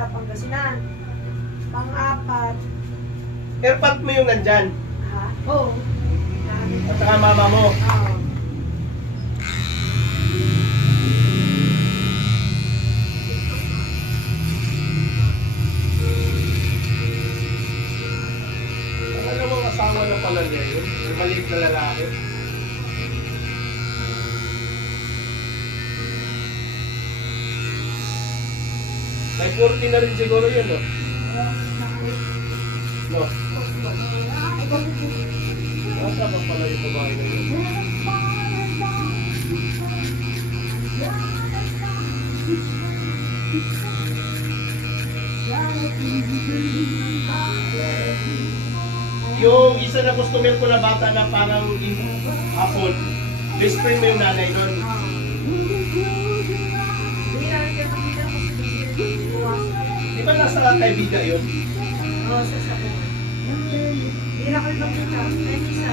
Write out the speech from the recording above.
sa Pangasinan. Pang-apat, Airpot mo yung nandyan. ha? Oo. At saka mama mo. Oo. Pangalawang asawa na pala niya yun. Yung maliit na lalaki. May 40 na rin siguro yun, no? No? Nasa ba pala yung babae na yun? Yung isa na customer ko na bata na parang hapon, best friend mo yung nanay nun. Di ba nasa kaibigan yun? Oo, sa sabungan. Hindi na kayo makita. Kahit isa.